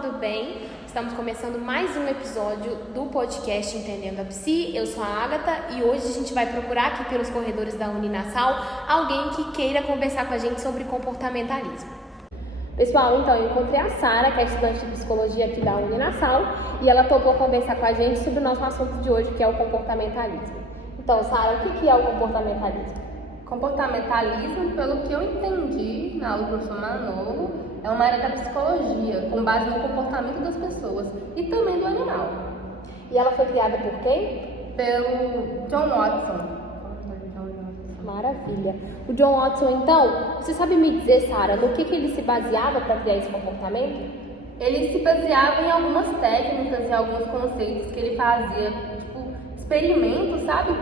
tudo bem? Estamos começando mais um episódio do podcast Entendendo a Psi. Eu sou a Ágata e hoje a gente vai procurar aqui pelos corredores da Uninasal alguém que queira conversar com a gente sobre comportamentalismo. Pessoal, então eu encontrei a Sara, que é estudante de psicologia aqui da Uninasal, e ela topou conversar com a gente sobre o nosso assunto de hoje, que é o comportamentalismo. Então, Sara, o que é o comportamentalismo? Comportamentalismo, pelo que eu entendi na aula do professor Manolo, é uma área da psicologia, com base no comportamento das pessoas e também do animal. E ela foi criada por quem? Pelo John Watson. Maravilha. O John Watson, então, você sabe me dizer, Sara, no que ele se baseava para criar esse comportamento? Ele se baseava em algumas técnicas e alguns conceitos que ele fazia, tipo, experimentos, sabe,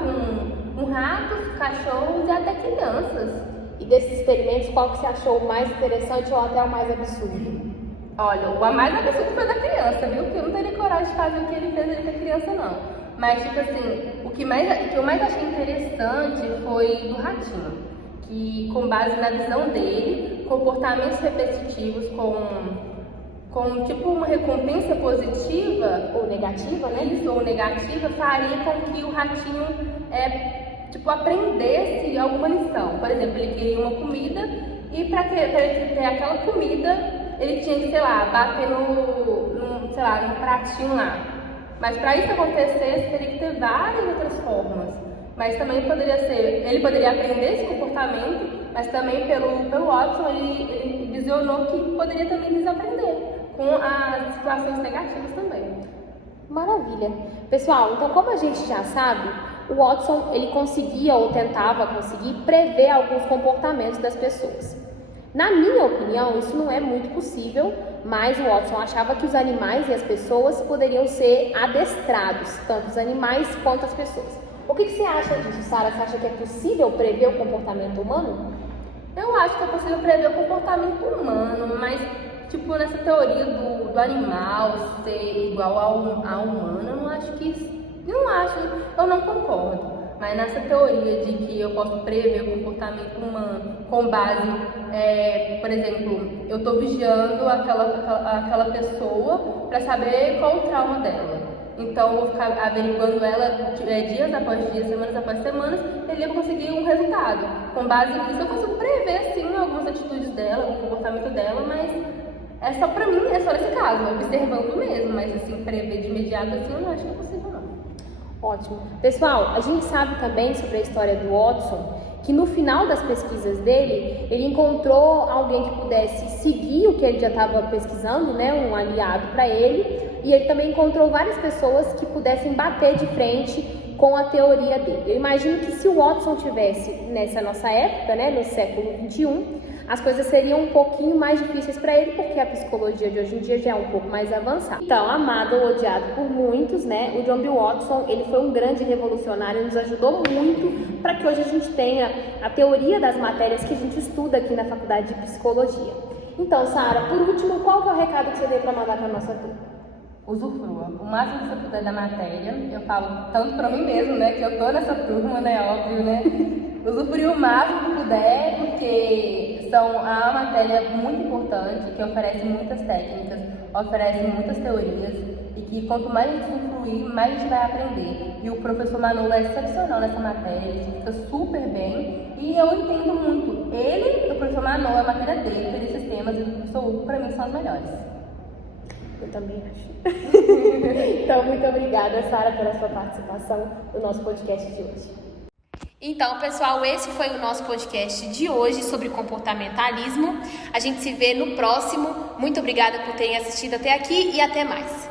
com ratos, cachorros e até crianças. E desses experimentos, qual que você achou o mais interessante ou até o mais absurdo? Olha, o mais absurdo foi da criança, viu? Porque eu não teria coragem de fazer o que ele fez ali com a criança, não. Mas, tipo assim, o que eu mais achei interessante foi do ratinho. Que, com base na visão dele, comportamentos repetitivos com tipo uma recompensa positiva ou negativa, né? Isso, ou negativa, faria com que o ratinho aprendesse alguma lição. Por exemplo, ele queria uma comida e para ele ter aquela comida, ele tinha que, bater num pratinho lá. Mas para isso acontecer, teria que ter várias outras formas. Mas também ele poderia aprender esse comportamento, mas também pelo Watson, ele visionou que poderia também desaprender com as situações negativas também. Maravilha. Pessoal, então como a gente já sabe, o Watson, ele conseguia ou tentava conseguir prever alguns comportamentos das pessoas. Na minha opinião, isso não é muito possível, mas o Watson achava que os animais e as pessoas poderiam ser adestrados, tanto os animais quanto as pessoas. O que você acha disso, Sara? Você acha que é possível prever o comportamento humano? Eu acho que é possível prever o comportamento humano, mas nessa teoria do animal ser igual ao humano, eu não concordo. Mas nessa teoria de que eu posso prever o comportamento humano com base, por exemplo, eu estou vigiando aquela pessoa para saber qual o trauma dela. Então eu vou ficar averiguando ela dias após dias, semanas após semanas, e eu vou conseguir um resultado. Com base nisso eu consigo prever sim algumas atitudes dela, o comportamento dela, mas pra mim é só nesse caso, observando mesmo, mas assim, prever de imediato assim, eu não acho que é possível não. Ótimo. Pessoal, a gente sabe também sobre a história do Watson, que no final das pesquisas dele, ele encontrou alguém que pudesse seguir o que ele já estava pesquisando, né, um aliado para ele, e ele também encontrou várias pessoas que pudessem bater de frente com a teoria dele. Eu imagino que se o Watson tivesse nessa nossa época, né, no século XXI, as coisas seriam um pouquinho mais difíceis para ele, porque a psicologia de hoje em dia já é um pouco mais avançada. Então, amado ou odiado por muitos, né, o John B. Watson, ele foi um grande revolucionário, nos ajudou muito para que hoje a gente tenha a teoria das matérias que a gente estuda aqui na faculdade de psicologia. Então, Sara, por último, qual que é o recado que você tem para mandar para a nossa turma? Usufrua o máximo que você puder da matéria. Eu falo tanto para mim mesmo, né, que eu tô nessa turma, né, óbvio, né. Usufruir o máximo que puder, porque são uma matéria muito importante, que oferece muitas técnicas, oferece muitas teorias, e que quanto mais a gente usufruir, mais a gente vai aprender. E o professor Manolo é excepcional nessa matéria, ele fica super bem, e eu entendo muito. Ele, o professor Manolo, a matéria dele, todos esses temas, e o professor Hugo, para mim, são as melhores. Eu também acho. Então, muito obrigada, Sara, pela sua participação no nosso podcast de hoje. Então, pessoal, esse foi o nosso podcast de hoje sobre comportamentalismo. A gente se vê no próximo. Muito obrigada por terem assistido até aqui e até mais.